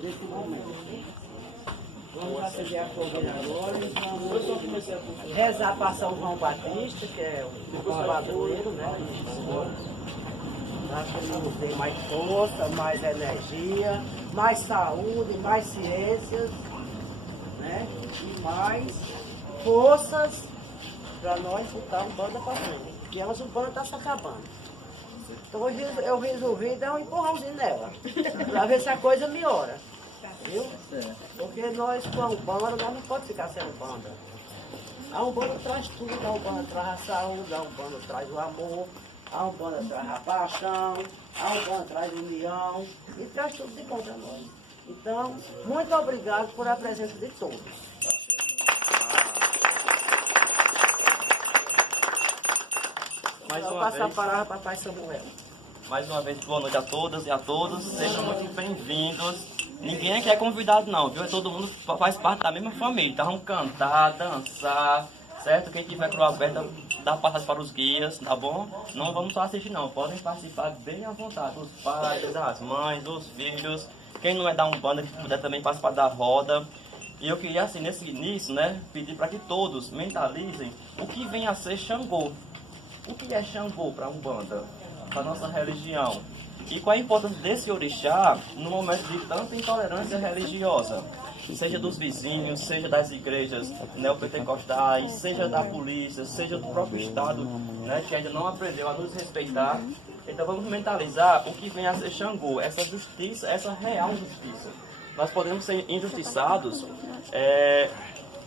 desse momento. Vamos acender a fogueira agora e vamos rezar para São João Batista, que é o padroeiro, né? Para que ele nos dê mais força, mais energia, mais saúde, mais ciências, né? E mais forças para nós botar um banda para frente. Porque elas, o banda está se acabando. Então eu resolvi dar um empurrãozinho nela, para ver se a coisa melhora. Viu? Porque nós com a Umbanda, nós não podemos ficar sem Umbanda. A Umbanda traz tudo, a Umbanda traz a saúde, a Umbanda traz o amor, a Umbanda traz a paixão, a Umbanda traz união e traz tudo de bom para nós. Então, muito obrigado por a presença de todos. Vou passar a palavra para o Pai Samuel. Mais uma vez, boa noite a todas e a todos. Sejam muito bem-vindos. Ninguém aqui é convidado não, viu? Todo mundo faz parte da mesma família. Então vamos cantar, dançar, certo? Quem tiver cruz aberta, dá passagem para os guias, tá bom? Não vamos só assistir não, podem participar bem à vontade. Os pais, as mães, os filhos. Quem não é da Umbanda, que puder também participar da roda. E eu queria assim, nesse início, né, pedir para que todos mentalizem o que vem a ser Xangô. O que é Xangô para a Umbanda, para a nossa religião? E qual a importância desse orixá no momento de tanta intolerância religiosa? Seja dos vizinhos, seja das igrejas neopentecostais, seja da polícia, seja do próprio Estado, né, que ainda não aprendeu a nos respeitar. Então vamos mentalizar o que vem a ser Xangô, essa justiça, essa real justiça. Nós podemos ser injustiçados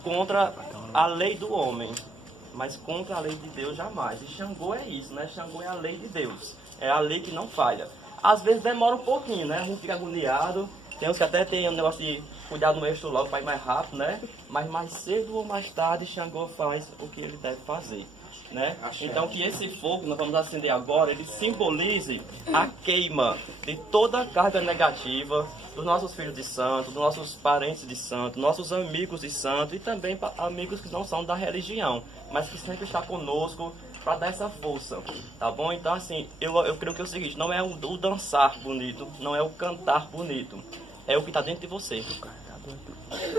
contra a lei do homem, mas contra a lei de Deus jamais. E Xangô é isso, né? Xangô é a lei de Deus, é a lei que não falha. Às vezes demora um pouquinho, né? A gente fica agoniado. Tem uns que até tem um negócio de cuidar no eixo logo para ir mais rápido, né? Mas mais cedo ou mais tarde, Xangô faz o que ele deve fazer, né? Então que esse fogo que nós vamos acender agora, ele simbolize a queima de toda a carga negativa dos nossos filhos de santo, dos nossos parentes de santo, nossos amigos de santo e também amigos que não são da religião, mas que sempre estão conosco para dar essa força, tá bom? Então assim, eu creio que é o seguinte, não é o dançar bonito, não é o cantar bonito, é o que está dentro de você.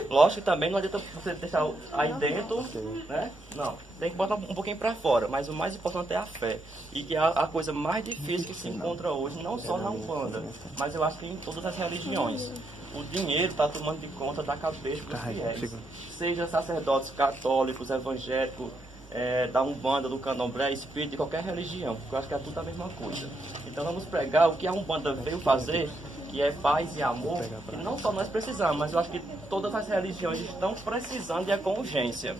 Lógico que também não adianta você deixar aí dentro, né? Não, tem que botar um pouquinho para fora, mas o mais importante é a fé. E que é a coisa mais difícil que se encontra hoje, não só na Umbanda, mas eu acho que em todas as religiões. O dinheiro está tomando de conta da cabeça dos fiéis. Seja sacerdotes católicos, evangélicos, da Umbanda, do Candomblé, espírito, de qualquer religião, porque eu acho que é tudo a mesma coisa. Então vamos pregar o que a Umbanda veio fazer, que é paz e amor, que não só nós precisamos, mas eu acho que todas as religiões estão precisando e é com urgência.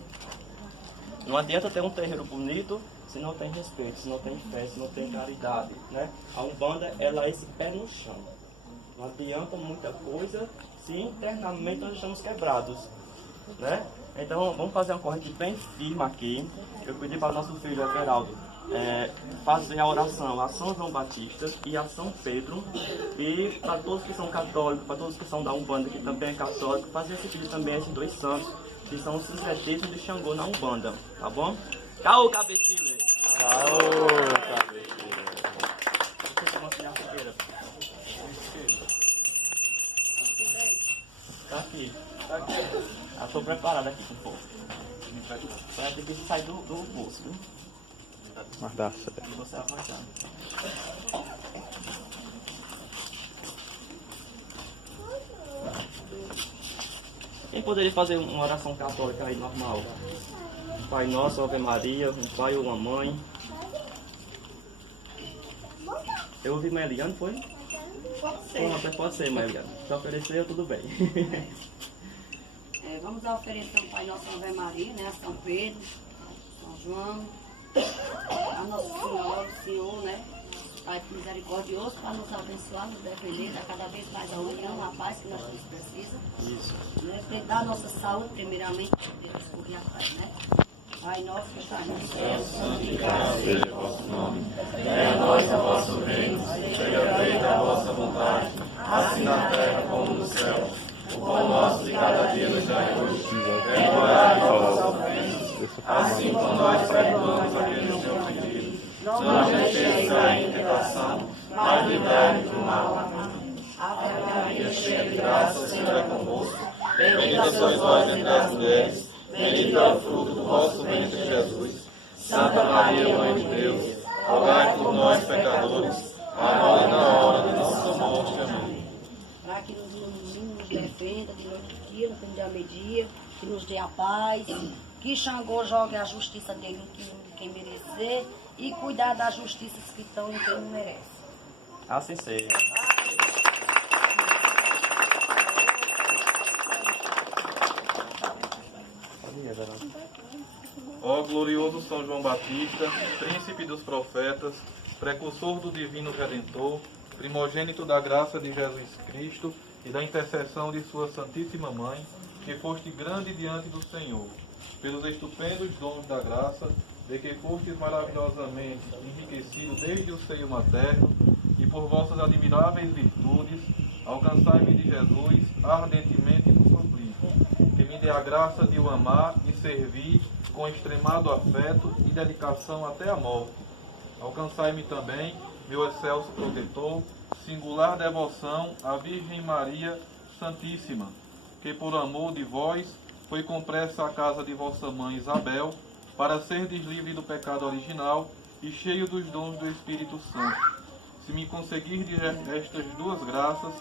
Não adianta ter um terreiro bonito se não tem respeito, se não tem fé, se não tem caridade, né? A Umbanda, ela é esse pé no chão. Não adianta muita coisa se internamente nós estamos quebrados, né? Então vamos fazer uma corrente bem firme aqui. Eu pedi para o nosso filho Everaldo fazer a oração a São João Batista e a São Pedro, e para todos que são católicos, para todos que são da Umbanda, que também é católico, fazer esse pedido também a esses dois santos, que são os sincretistas de Xangô na Umbanda, tá bom? Caô, cabecilha! Caô, cabecilha! Tá aqui, tá aqui. Eu estou preparado aqui com o fogo. Vai ter que sair do bolso, viu? Mas dá certo. E você abaixar. Quem poderia fazer uma oração católica aí normal? Pai Nosso, Ave Maria, um pai ou uma mãe. Eu ouvi Meliane, foi? Pode ser. Pode ser, Meliane. Se oferecer, tudo bem. Vamos oferecer um Pai Nosso Ave Maria, né? A São Pedro, São João, a Nossa Senhora, o Senhor, né? Pai misericordioso, para nos abençoar, nos defender, dar cada vez mais a união, a paz que nós precisamos. Isso. Né? Dar a nossa saúde, primeiramente, porque Deus correr atrás, né? Pai nosso que está no céu, Santificado seja o vosso nome. Venha a nós o vosso reino, seja feita a vossa vontade, assim na terra como no céu. O pão nosso de cada dia nos dai hoje. Perdoai as nossas ofensas, assim como nós perdoamos a quem nos tem ofendido. Não nos deixeis cair em tentação, mas livrai-nos do mal. Amém. Maria, cheia de graça, o Senhor é convosco. Bendita sois vós entre as mulheres, bendito é o fruto do vosso ventre, Jesus. Santa Maria, Mãe de Deus, rogai por nós, pecadores, agora e na hora de nossa morte. Amém. Para que nos ilumine, nos defenda de noite e dia, no fim de meio-dia, que nos dê a paz, que Xangô jogue a justiça dele em quem merecer e cuidar das justiças que estão em quem não merece. Assim seja. Ó glorioso São João Batista, príncipe dos profetas, precursor do divino Redentor, primogênito da graça de Jesus Cristo e da intercessão de sua Santíssima Mãe, que foste grande diante do Senhor, pelos estupendos dons da graça, de que fostes maravilhosamente enriquecido desde o seio materno, e por vossas admiráveis virtudes, alcançai-me de Jesus ardentemente vos suplico, que me dê a graça de o amar e servir com extremado afeto e dedicação até a morte. Alcançai-me também, meu excelso protetor, singular devoção à Virgem Maria Santíssima, que por amor de vós foi compressa à casa de vossa mãe Isabel, para serdes livre do pecado original e cheio dos dons do Espírito Santo. Se me conseguirdes estas duas graças,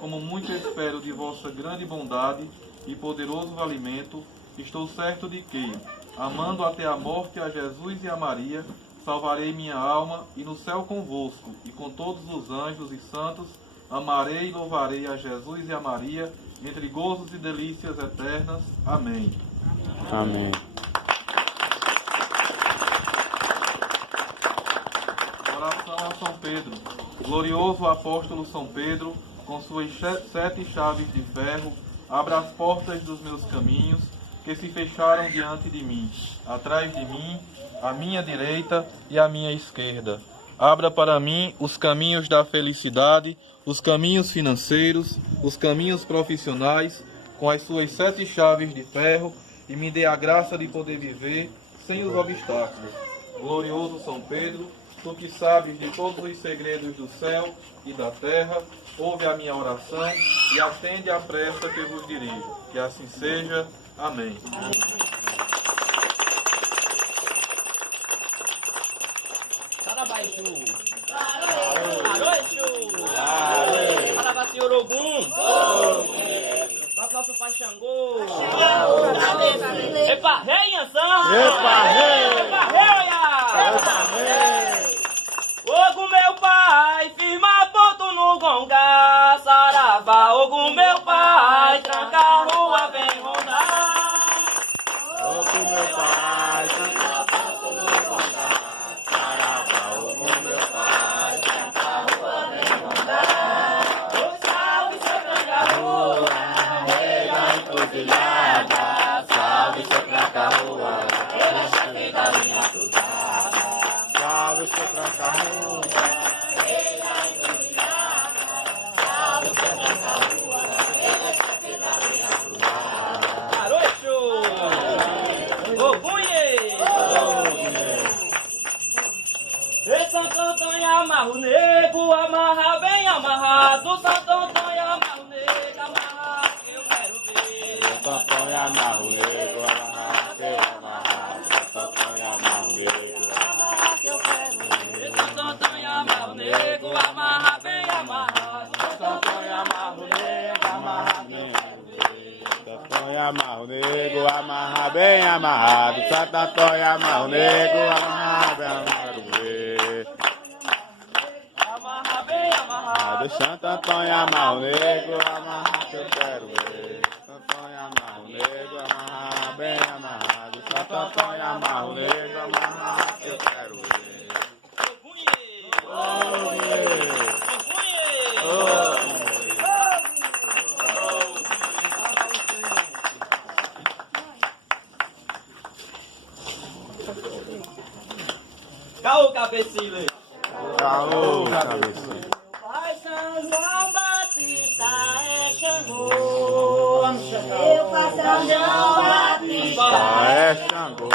como muito espero de vossa grande bondade e poderoso valimento, estou certo de que, amando até a morte a Jesus e a Maria, salvarei minha alma e no céu convosco, e com todos os anjos e santos, amarei e louvarei a Jesus e a Maria, entre gozos e delícias eternas. Amém. Amém. Oração a São Pedro. Glorioso apóstolo São Pedro, com suas 7 chaves de ferro, abra as portas dos meus caminhos, que se fecharam diante de mim, atrás de mim, à minha direita e à minha esquerda. Abra para mim os caminhos da felicidade, os caminhos financeiros, os caminhos profissionais, com as suas 7 chaves de ferro, e me dê a graça de poder viver sem os obstáculos. Glorioso São Pedro, tu que sabes de todos os segredos do céu e da terra, ouve a minha oração e atende à pressa que vos dirijo. Que assim seja. Amém. Parabaixu. Parabá, senhor Ogum. Para nosso pai Xangô. Epa, rei, Anção. Epa, rei. Epa, rei, Ogum, meu pai, firma ponto no gonga. Saravá, Ogum, meu pai, tranca a rua, vem rondar. Ogum, meu pai, tranca ponto no gonga. Saravá, Ogum, meu pai, tranca a rua, vem rondar. O salve, seu tranca a rua, Rega encruzilhada, salve seu tranca-rua, ele é chefe da linha cruzada. salve seu tranca-rua. Santo Antônio amarra o nego, amarra bem amarrado. Santo Antônio amarra o nego, amarra que eu quero ver. Santo Antônio amarra o nego, amarra bem amarrado. Santo Antônio amarra o nego, amarra que eu quero ver. Santo Antônio amarra o nego, amarra bem amarrado. Santo Antônio amarra o nego, amarra bem amarrado. Santo Antônio amarra o nego, amarra bem amarrado. Santo Antônio amarra o nego, amarra bem amarrado. Amarra bem amarrado. Santo Antônio amarra o nego, amarra que eu quero ver. Santo Antônio amarra o nego, amarra bem amarrado. Santo Antônio amarra o nego, amarra que eu quero ver. Caô, cabecilha. Caô, cabeça. Pai São João Batista é Xangô. Meu pai São João Batista É Xangô.